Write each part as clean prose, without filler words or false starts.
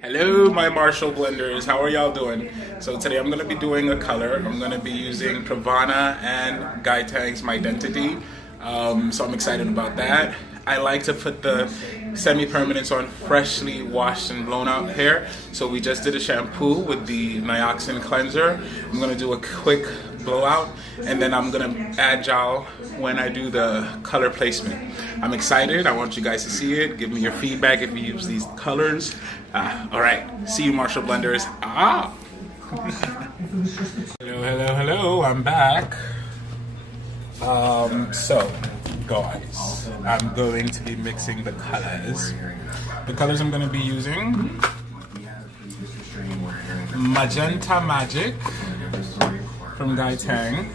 Hello my Marshall blenders, how are y'all doing? So today I'm going to be doing a color. I'm going to be using Pravana and Guy Tang's My Identity. So I'm excited about that. I like to put the semi-permanents on freshly washed and blown out hair. So we just did a shampoo with the Nioxin cleanser. I'm going to do a quick blowout and then I'm going to add y'all when I do the color placement. I'm excited. I want you guys to see it. Give me your feedback if you use these colors. Alright, see you Marshall blenders. Hello, I'm back. So guys, I'm going to be mixing the colors. The colors I'm going to be using: Magenta Magic from Guy Tang.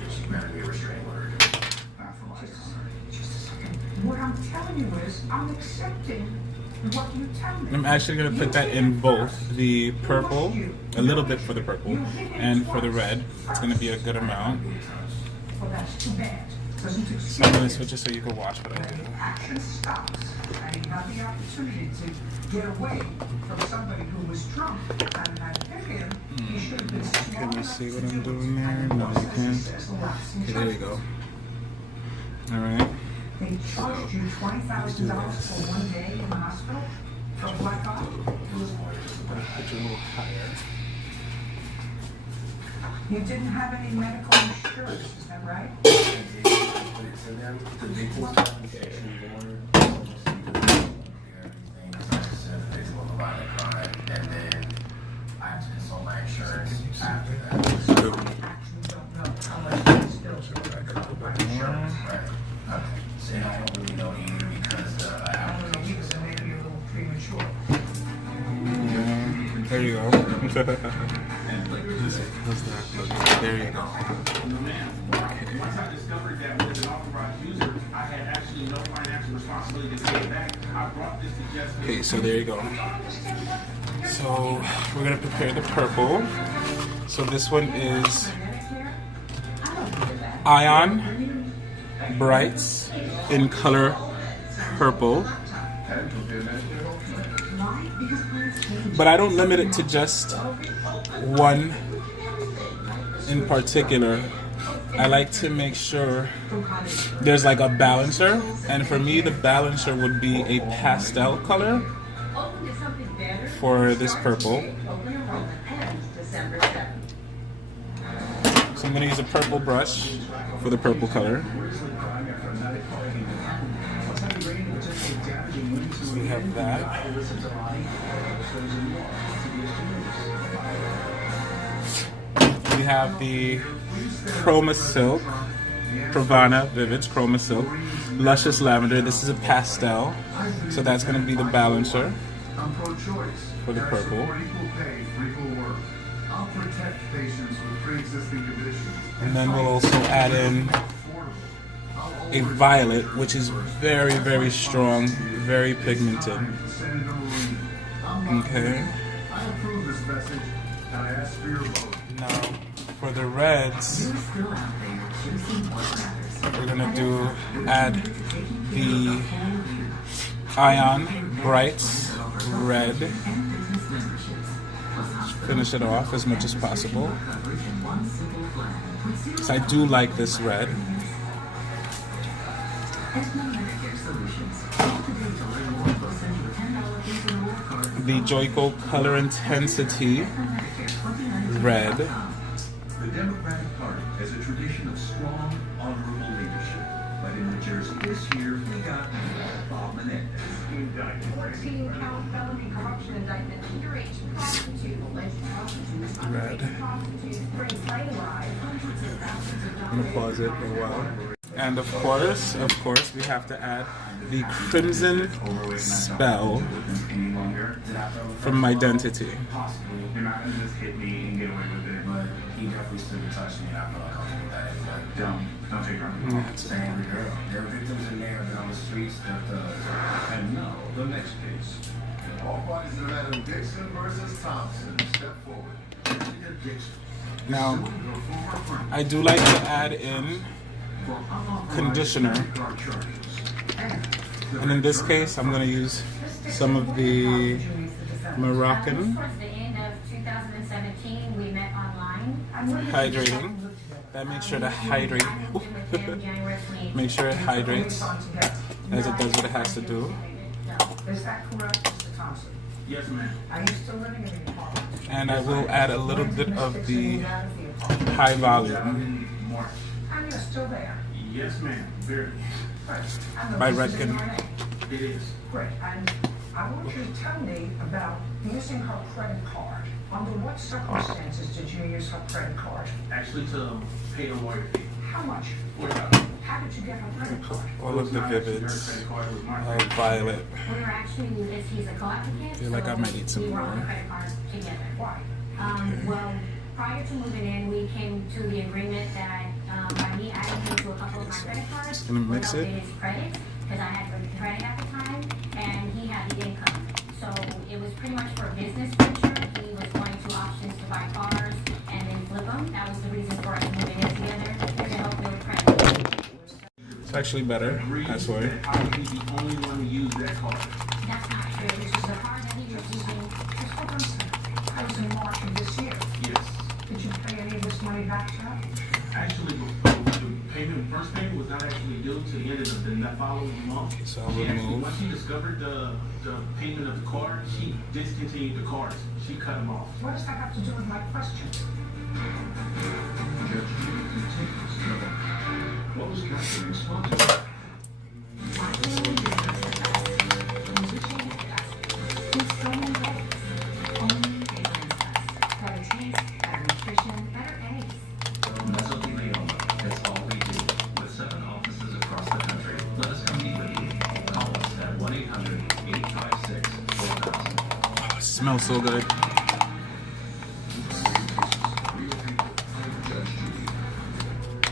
What I'm telling you is, I'm accepting what you tell me. I'm actually going to put that in both the purple, a little bit for the purple, and for the red. It's going to be a good amount. Well, that's too bad. So I'm going to switch it so you can watch what I do. Action stops, and you have the opportunity to get away from somebody who was drunk and had hit him. He should have been smart. Can you see what I'm doing there? No, you can't. Okay, there you go. All right. They charged you $20,000 for 1 day in the hospital for a black eye. Put you a little higher. You didn't have any medical insurance, is that right? There you go. There you go. Once I discovered that with an authorized user, I had actually no financial responsibility to pay back. I brought this to just. Okay, so there you go. So we're gonna prepare the purple. So this one is Ion Brights in color purple. But I don't limit it to just one in particular. I like to make sure there's like a balancer, and for me the balancer would be a pastel color for this purple. So I'm going to use a purple brush for the purple color. So we have that. We have the Chroma Silk, Pravana Vivids Chroma Silk, Luscious Lavender. This is a pastel, so that's going to be the balancer for the purple. And then we'll also add in a violet, which is very, very strong, very pigmented. Okay. Now, for the reds, we're gonna add the Ion Brights red. Just finish it off as much as possible. So I do like this red. The Joico Color Intensity red. The Democratic Party has a tradition of strong, honorable leadership. But in New Jersey this year, we got Bob Menendez. 14-count felony corruption indictment, underage prostitute, alleged prostitute, Red. I'm gonna pause it for a while. And of course, we have to add the Crimson Spell from My Identity. You're not gonna just hit me and get away with it. But he definitely stood and touched me, and I feel uncomfortable with that. But don't take her. Same girl. There are victims in there that on the streets that and no, the next case. All parties are Madam Dixon versus Thompson. Step forward. Now, I do like to add in conditioner. And in this case, I'm going to use some of the Moroccan. Towards the end of 2017, we met online. Hydrating. That makes sure to hydrate. Make sure it hydrates as it does what it has to do. Is that correct, Mr. Thompson? Yes, ma'am. Are you still living in the apartment? And I will add a little bit of the high volume. Mark. And you're still there? Yes, ma'am. Very. Right. And the By business is in Redken. your name. It is. Great. And I want you to tell me about using her credit card. Under what circumstances did you use her credit card? Actually, to pay a lawyer fee. How much? $40. How did you get her credit card? All of the vivids of violet. We were actually, he's a co-applicant. Feel like I might need some we were on the more. credit card together. Why? Well, prior to moving in, we came to the agreement that by me adding him to a couple of my credit cards, Gonna mix would it. help his credit, because I had good credit at the time, and he had the income. So it was pretty much for a business venture. He was going to options to buy cars and then flip them. That was the reason for us moving in together, to help build credit. It's actually better. That's why. I would be the only one to use that card. That's not true. This is the card that he was using. Just hold on a second. That was in March of this year. Yes. Did you pay any of this money back to her? Actually, the first payment was not actually due to the end of the following month. So I'll She actually, remove. once she discovered the payment of the card, she discontinued the cards. She cut them off. What does that have to do with my question? Judge Judy continues to know. What was Catherine responsible? Mesothelioma. That's all we do. With 7 offices across the country. Let us come meet with you. Call us at 1-800-856-4000. Oh, it smells so good. Judge Judy.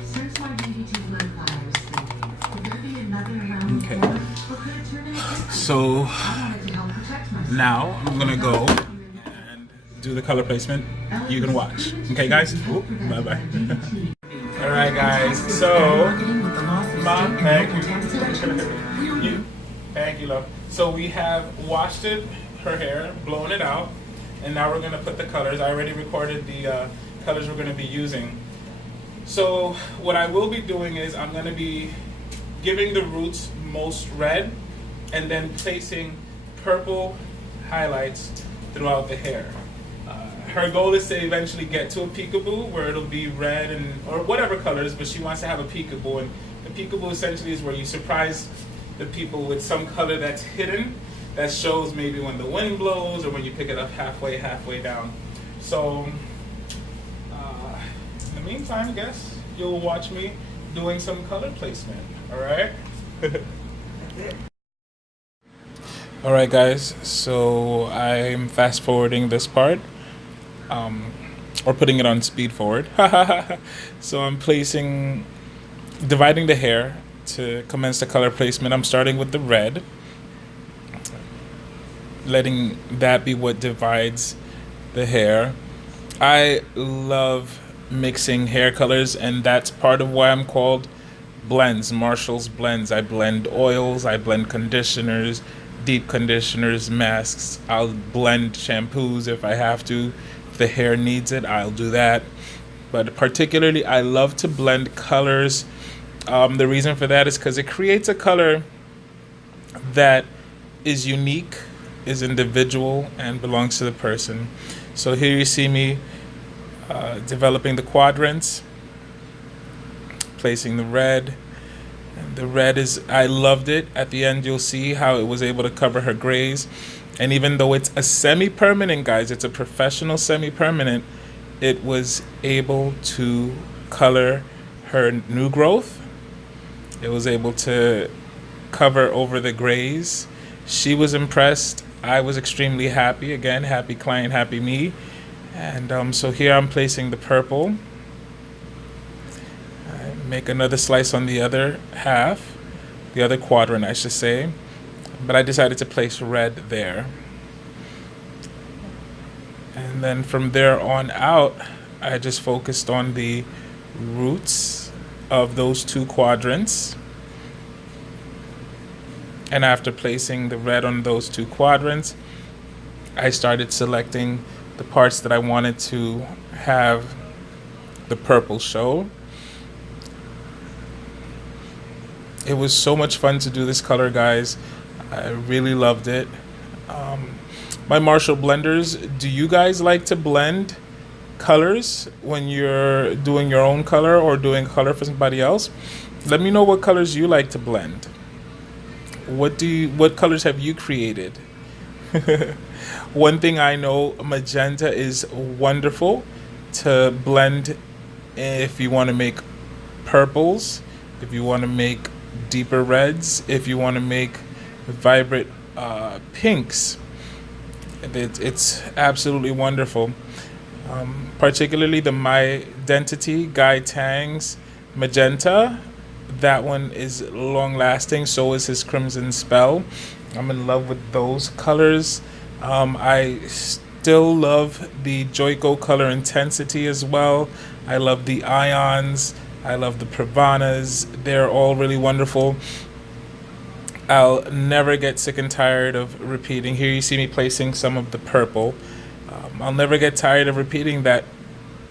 Since my DVT blood virus thing, could there be another round of Okay. war, or could it turn into So I wanted to help protect myself. now I'm gonna go and do the color placement. You can watch. Okay, guys? Bye bye. Alright, guys. So, Mom, thank you. Thank you, love. So we have washed it, her hair, blown it out, and now we're gonna put the colors. I already recorded the colors we're gonna be using. So what I will be doing is I'm gonna be giving the roots most red, and then placing purple highlights throughout the hair. Her goal is to eventually get to a peekaboo where it'll be red and or whatever colors, but she wants to have a peekaboo, and the peekaboo essentially is where you surprise the people with some color that's hidden that shows maybe when the wind blows or when you pick it up halfway down. So in the meantime, I guess you'll watch me doing some color placement. All right. All right, guys. So I'm fast forwarding this part. Or putting it on speed forward. So I'm dividing the hair to commence the color placement. I'm starting with the red, letting that be what divides the hair. I love mixing hair colors, and that's part of why I'm called blends, Marshall's blends. I blend oils, I blend conditioners, deep conditioners, masks. I'll blend shampoos if I have to. If the hair needs it, I'll do that. But particularly, I love to blend colors. The reason for that is because it creates a color that is unique, is individual, and belongs to the person. So here you see me developing the quadrants, placing the red. And the red I loved it. At the end, you'll see how it was able to cover her grays. And even though it's a semi-permanent, guys, it's a professional semi-permanent, it was able to color her new growth. It was able to cover over the grays. She was impressed. I was extremely happy. Again, happy client, happy me. And so here I'm placing the purple. I make another slice on the other half, the other quadrant, I should say. But I decided to place red there. And then from there on out, I just focused on the roots of those two quadrants. And after placing the red on those two quadrants, I started selecting the parts that I wanted to have the purple show. It was so much fun to do this color, guys. I really loved it. My Marshall blenders, do you guys like to blend colors when you're doing your own color or doing color for somebody else? Let me know what colors you like to blend. What colors have you created? One thing I know, magenta is wonderful to blend if you want to make purples, if you want to make deeper reds, if you want to make vibrant pinks. It's absolutely wonderful. Particularly the My Identity Guy Tang's magenta. That one is long lasting, so is his Crimson Spell. I'm in love with those colors. I still love the Joico color intensity as well. I love the ions. I love the Pravanas. They're all really wonderful. I'll never get sick and tired of repeating. Here you see me placing some of the purple. I'll never get tired of repeating that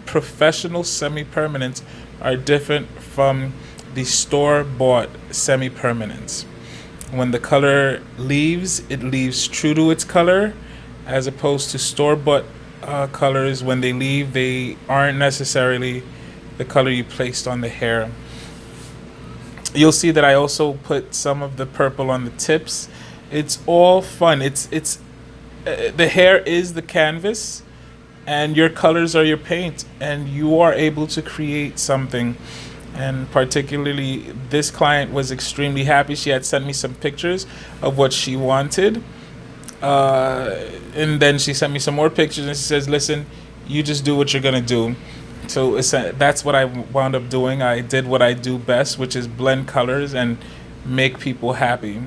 professional semi-permanents are different from the store-bought semi-permanents. When the color leaves, it leaves true to its color, as opposed to store-bought colors. When they leave, they aren't necessarily the color you placed on the hair. You'll see that I also put some of the purple on the tips. It's all fun. It's the hair is the canvas, and your colors are your paint, and you are able to create something. And particularly, this client was extremely happy. She had sent me some pictures of what she wanted, and then she sent me some more pictures, and she says, "Listen, you just do what you're gonna do." So that's what I wound up doing. I did what I do best, which is blend colors and make people happy.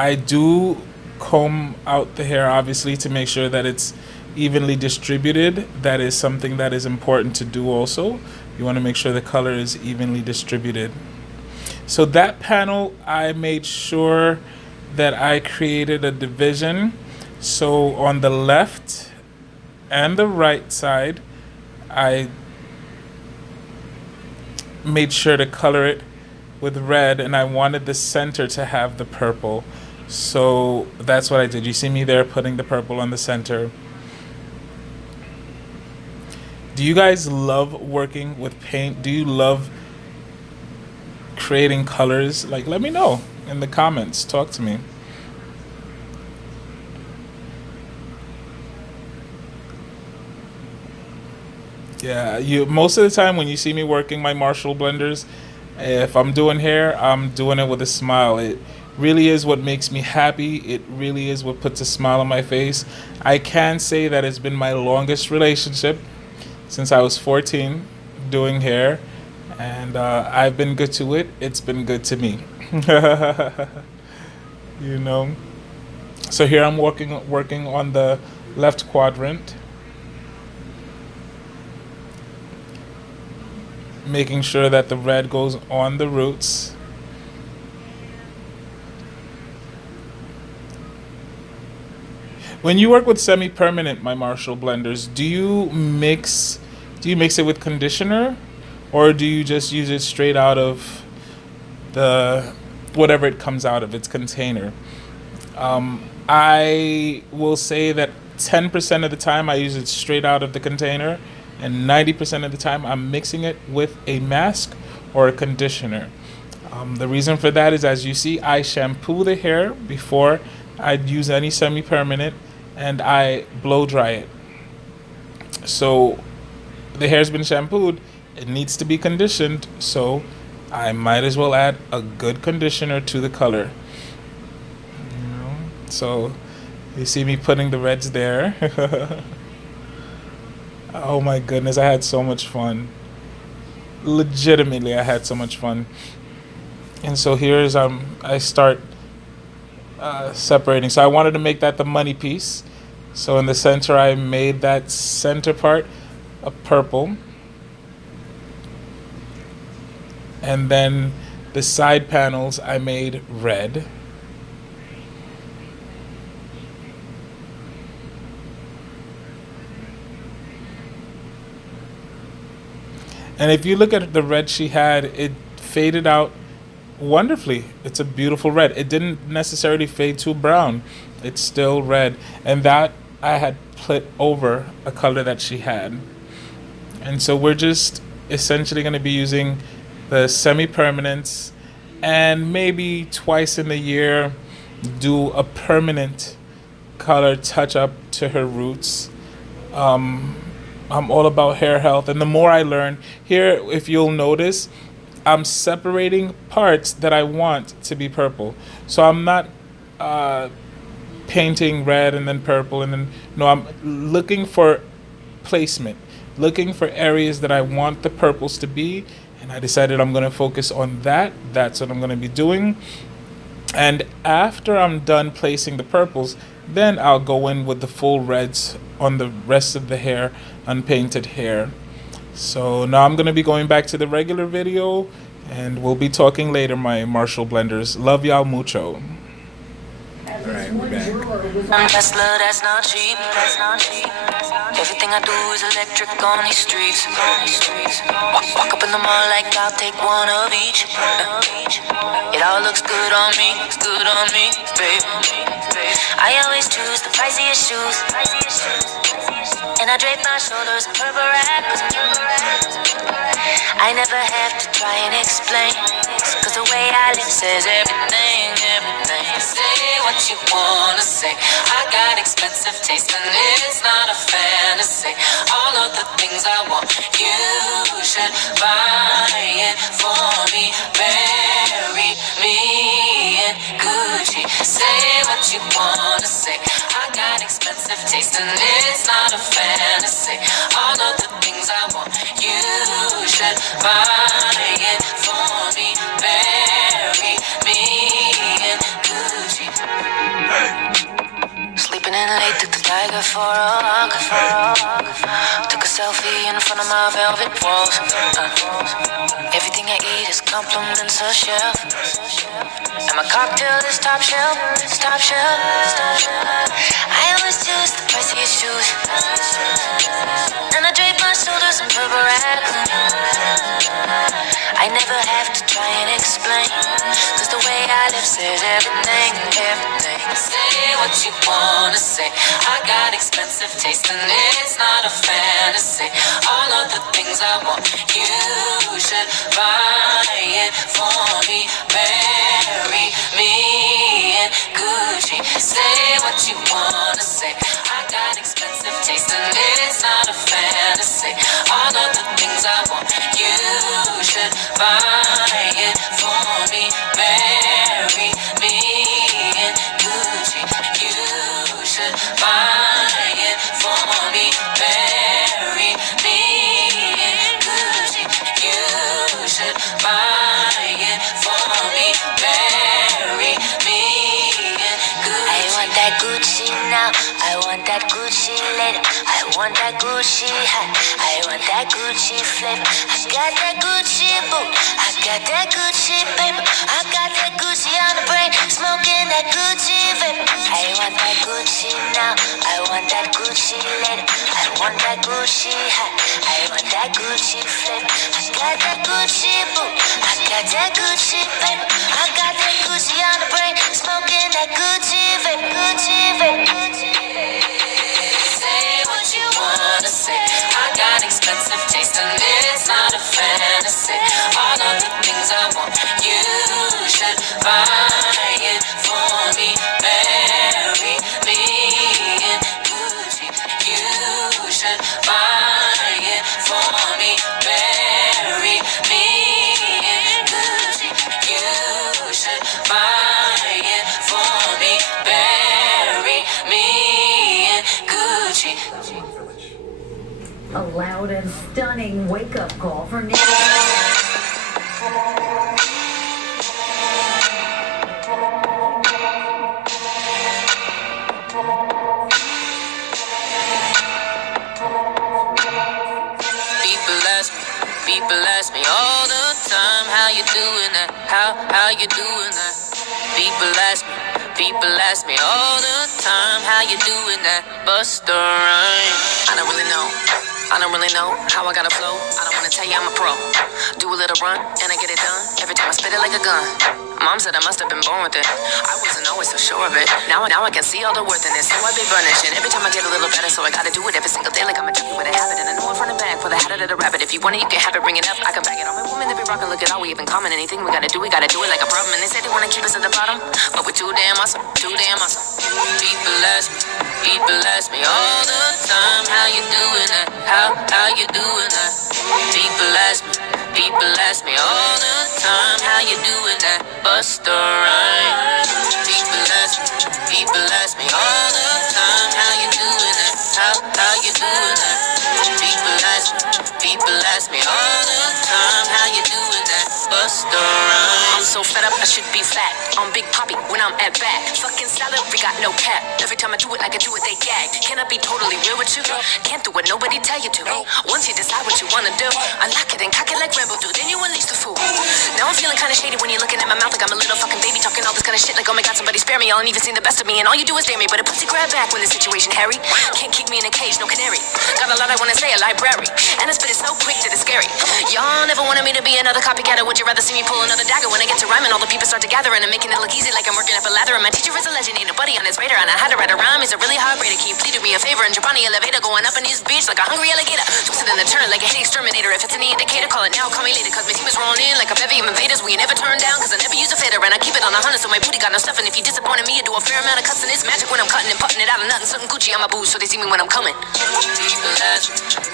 I do comb out the hair, obviously, to make sure that it's evenly distributed. That is something that is important to do also. You want to make sure the color is evenly distributed. So that panel, I made sure that I created a division. So on the left and the right side, I made sure to color it with red, and I wanted the center to have the purple. So that's what I did. You see me there putting the purple on the center. Do you guys love working with paint? Do you love creating colors? Like, let me know in the comments. Talk to me. Yeah, most of the time when you see me working my Marshall blenders, if I'm doing hair, I'm doing it with a smile. It really is what makes me happy. It really is what puts a smile on my face. I can say that it's been my longest relationship since I was 14 doing hair, and I've been good to it. It's been good to me. You know. So here I'm working on the left quadrant, making sure that the red goes on the roots. When you work with semi-permanent, my Marshall blenders, do you mix it with conditioner, or do you just use it straight out of the whatever it comes out of its container? I will say that 10% of the time I use it straight out of the container, and 90% of the time I'm mixing it with a mask or a conditioner. The reason for that is, as you see, I shampoo the hair before I use any semi-permanent, and I blow dry it. So the hair's been shampooed, it needs to be conditioned, so I might as well add a good conditioner to the color. You know? So you see me putting the reds there. Oh my goodness, I had so much fun. Legitimately, I had so much fun. And so here's I start separating. So I wanted to make that the money piece. So in the center, I made that center part a purple. And then the side panels I made red. And if you look at the red she had, it faded out wonderfully. It's a beautiful red. It didn't necessarily fade to brown. It's still red. And that I had put over a color that she had. And so we're just essentially going to be using the semi-permanents, and maybe twice in a year do a permanent color touch up to her roots. I'm all about hair health, and the more I learn here, if you'll notice, I'm separating parts that I want to be purple. So I'm not painting red and then purple and then, no, I'm looking for placement, looking for areas that I want the purples to be, and I decided I'm going to focus on that. That's what I'm going to be doing. And after I'm done placing the purples, then I'll go in with the full reds on the rest of the hair, unpainted hair. So now I'm going to be going back to the regular video, and we'll be talking later, my Marshall blenders. Love y'all mucho. Alright, we're back. That's love, that's not cheap. Everything I do is electric on these streets. Walk up in the mall like I'll take one of each. It all looks good on me, babe. I always choose the priciest shoes, and I drape my shoulders in purple wrappers. I never have to try and explain, cause the way I live says everything. Say what you wanna say. I got expensive taste and it's not a fantasy. All of the things I want, you should buy it for me. Bury me in Gucci. Say what you wanna say. I got expensive taste and it's not a fantasy. All of the things I want, you should buy it for me. Bury me in Gucci. Sleeping in late, took the tiger for a walk. Took a selfie in front of my velvet walls. Everything I eat is compliments of chef, and my cocktail is top shelf. I always choose the priciest shoes, and I drape my shoulders in purple rags. I never have to try and explain, cause the way I live says everything. Say what you wanna say. I got expensive taste and it's not a fantasy. All of the things I want, you should buy it for me. Bury me in Gucci. Say what you wanna say. I got expensive taste and it's not a fantasy. All of the things I want, you should buy it for me. Bury me in Gucci. You should buy it for me. Bury me in Gucci. You should buy it for me. Bury me in Gucci. I want that Gucci now. I want that Gucci later. I want that Gucci hat. I want that Gucci flavor. I got that Gucci boot. I got that Gucci paper. I got that Gucci on the brain. Smoking that Gucci vape. I want that Gucci now. I want that Gucci later. I want that Gucci hat. I want that Gucci flavor. I got that Gucci boot. I got that Gucci paper. I got that Gucci on the brain. Smoking that Gucci vape. Gucci vape. Say what you wanna say. I got expensive taste and it's not a fantasy. All of the things I want, you should buy it for me. Bury me in Gucci. You should buy it for me. Bury me in Gucci. You should buy it for me. Bury me in Gucci. A loud and stunning wake-up call for Nick. People ask me all the time, how you doing that? How you doing that? People ask me all the time, how you doing that? Busta Rhymes. I don't really know. I don't really know how I gotta flow. I don't wanna tell you I'm a pro. Do a little run and I get it done. Every time I spit it like a gun. Mom said I must have been born with it. I wasn't always so sure of it. Now I can see all the worth in it. So I be running shit. Every time I get a little better, so I gotta do it every single day like I'm a junkie with a habit. And I know in front and back for the habit of the rabbit. If you want it, you can have it. Bring it up. I can bag it. All my women that be rockin', look at all we have in common. Anything we gotta do it like a problem. And they say they wanna keep us at the bottom, but we're too damn awesome. Too damn awesome. People ask me all the time, how you doing that? How you doing that? People ask me all the time, how you doing that? Busta Rhymes. People ask me all the time, how you doing that? How you doing that? People ask me all the time, how you doing that? Busta Rhymes. I'm so fed up, I should be fat. I'm Big Poppy when I'm at bat. Fucking salary got no cap. Every time I do it like I do it, they gag. Can I be totally real with you? Can't do what nobody tell you to. Once you decide what you wanna do, unlock it and cock it like Rambo do. Then you unleash the fool. Now I'm feeling kinda shady when you're looking at my mouth like I'm a little fucking baby talking all this kind of shit like, oh my god, somebody spare me. Y'all ain't even seen the best of me and all you do is dare me. But a pussy grab back when the situation hairy. Can't keep me in a cage, no canary. Got a lot I wanna say, a library. And I spit it so quick that it's scary. Y'all never wanted me to be another copycat, or would you rather see me pull another dagger? When I get to rhyming, all the people start to gather, and I'm making it look easy like I'm working up a lather. And my teacher is a legend, ain't nobody on his radar. And I had to write a rhyme, he's a really hard grader. Can you please do me a favor and jump on the elevator, going up in this bitch like a hungry alligator? Twisted in the turn like a hate exterminator. If it's any indicator, call it now, call me later. Cause my team is rolling in like a bevy of invaders. We ain't never turn down, cause I never use a fader. And I keep it on 100, so my booty got no stuff. And if you disappointed me, I do a fair amount of cussing. It's magic when I'm cutting and putting it out of nothing. Something Gucci on my boots, so they see me when I'm coming.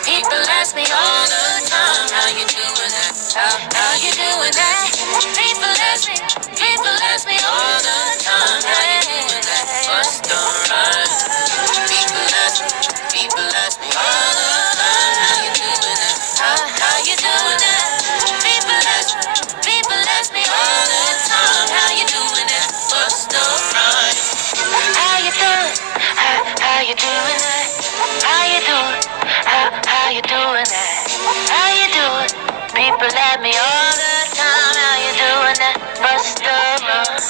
People ask me all the time, how you doing that? How you doing that? People ask me all the time, how you doing that? Busta Rhymes. People ask me all the time, how you doing that? How you doing that? People ask me all the time, how you doing that? Busta Rhymes. How you doing? How you doing that? How you doing? How you doing that? How you doing? People ask me all the time, how you doing that? Busta Rhymes.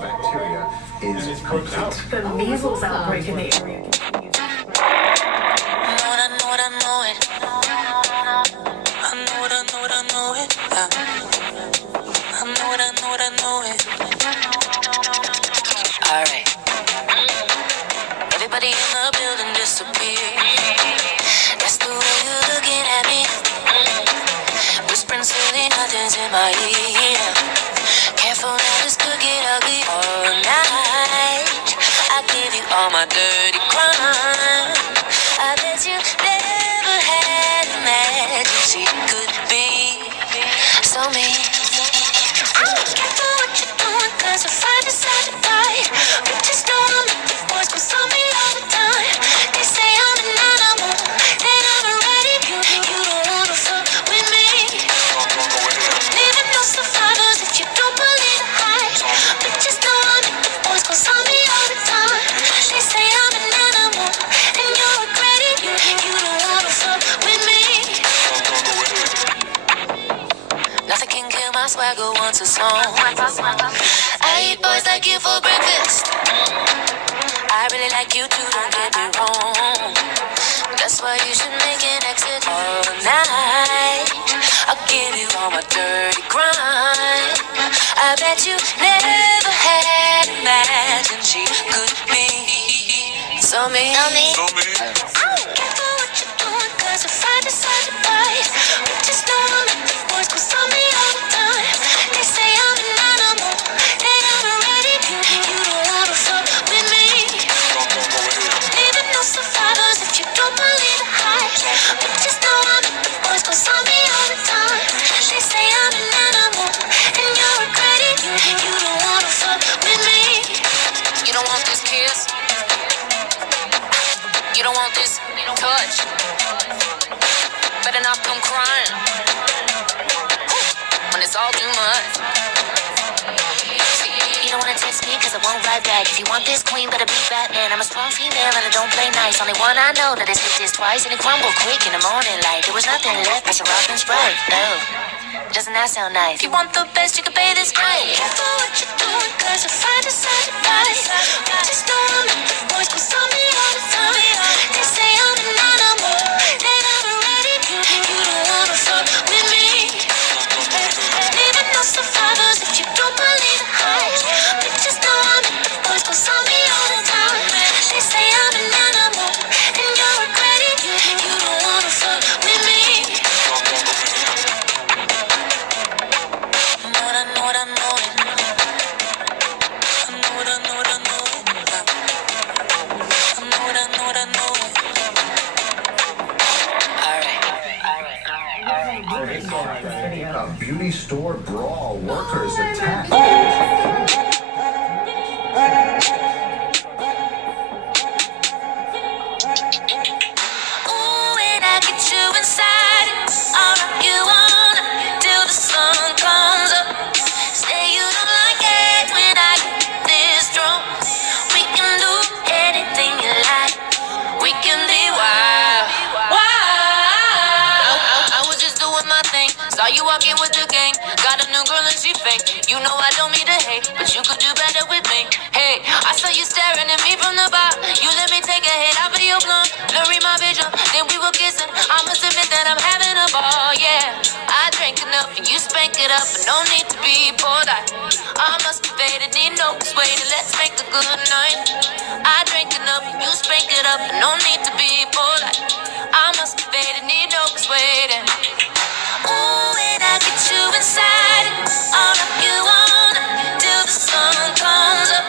Bacteria is complete. The measles outbreak in the area continues. Alright. Everybody in the building disappear. That's the way you're looking at me. Whispering silly nothings in my ear. Careful now, this could get ugly all night. I give you all my dirty crime. I bet you never had imagined she could be so mean. I don't care for what you're doing, cause if I decide to die, bitches know I'll make the boys go on me all the time. They say I'm an animal, that I'm already you don't wanna fuck with me. Leaving no survivors if you don't believe the hype. Bitches know I'll make the boys go on me all the time. They say I'm an animal, and you'll regret it. You don't wanna fuck with me. Nothing can kill my swagger once it's on. I eat boys like you for breakfast. I really like you too, don't get me wrong. That's why you should make an exit all night. I'll give you all my dirty grind. I bet you never had imagined she could be so mean. I don't care for what you're doing, cause if I decide to bite, bitches know I'll make the boys go on me all the time. They say I'm an animal, that I'm already you don't wanna fuck with me. Leaving no survivors if you don't believe the hype. Bitches know I'll make the boys go on me all the time. They say I'm an animal, and you'll regret it. You don't wanna fuck with me. You don't want this kiss. You don't want this touch. Better not come crying when it's all too much. You don't wanna text me cause I won't right back. If you want this queen, better be Batman. I'm a strong female and I don't play nice. Only one I know that has hit this twice and it crumbled quick in the morning light. There was nothing left but some rock and Sprite. Oh, doesn't that sound nice? If you want the best, you can pay this price. Careful what you're doing, cause if I decide to buy, just know I'm at the boys, cause on me all the time. They say I'm an animal, they never ready. You don't wanna fuck with me. Leaving no survivors if you don't believe the hype. Bitches know I'm at the boys, cause on me all the time. They say I'm an animal, and you're regretting. You don't wanna fuck with me. A beauty store brawl, workers attack. Ooh, when I get you inside, I'll rock you on till the sun comes up. Say you don't like it when I get this drunk. We can do anything you like. We can be wild. I was just doing my thing. Saw you walking with the gang. Got a new girl and she fake. You know I don't mean to hate, but you could do better with me. Hey, I saw you staring at me from the bar. You let me take a hit out of your blunt. Blurry my vision, then we were kissing. I must admit that I'm having a ball, yeah. I drank enough and you spank it up, but no need to be polite. I must be faded, need no persuading. Let's make a good night. I drank enough and you spank it up, but no need to be polite. I must be faded, need no persuading. Ooh, when I get you inside, I'll rock you on till the sun comes up.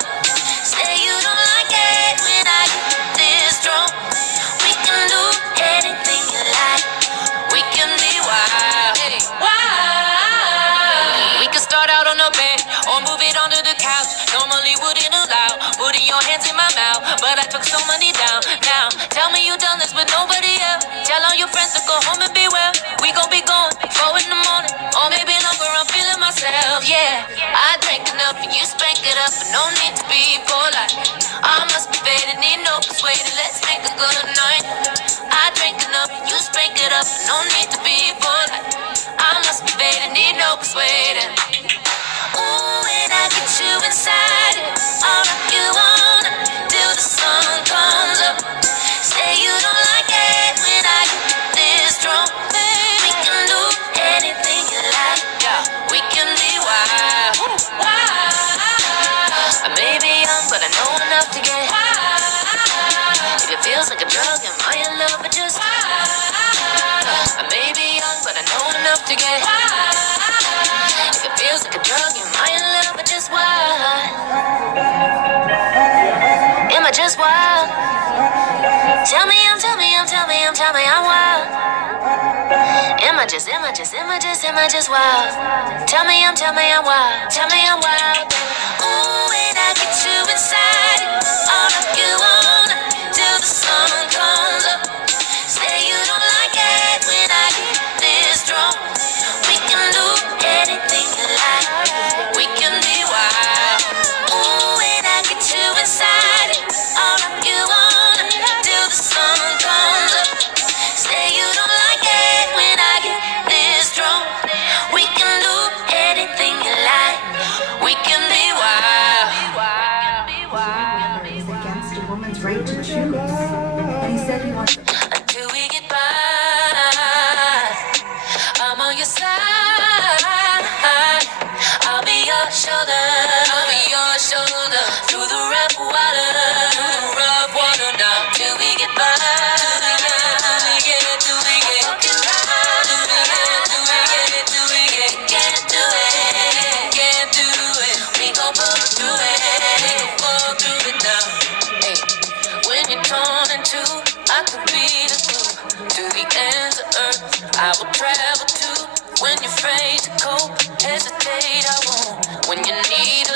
Say you don't like it when I get this drunk. We can do anything you like. We can be wild. Hey, wild. We can start out on the bed or move it onto the couch. Normally wouldn't allow putting your hands in my mouth, but I took so many down. Now tell me you done this with nobody else. Tell all your friends to go home and be well. We gon' be going 4 in the morning, or maybe longer. I'm feeling myself, yeah. I drank enough and you spank it up, but no need to be polite. I must be faded, need no persuading. Let's make a good night. I drank enough and you spank it up, but no need to be polite. I must be faded, need no persuading. Ooh, when I get you inside, I'll rock you on till the sun comes up. Say you don't like it when I get this drunk. We can do anything you like. Yeah, we can be wild. I may be young, but I know enough to get wild. If it feels like a drug, am I in love or just I may be young, but I know enough to get wild. If it feels like a drug, am I in love or just wild? Am I just wild? Tell me I'm wild. Am I just wild? Tell me I'm wild. Tell me I'm wild. Ooh, when I get you inside, I'll rock you on till the sun comes up. Say you don't like it when I get this drunk. We can do anything you like. We can be wild. Ooh, when I get you inside, I'll rock you on till the sun comes up. Say you don't like it when I get this drunk. We can do anything you like. We can be wild. Is against a woman's right to choose. And he said he wants Until we get by, I'm on your side. I'll be your shoulder. I'll be your shoulder through the rough water. Through the rough water now. Till we get by. I could be the glue to the ends of earth. I will travel to when you're afraid to cope. Hesitate, I won't. When you need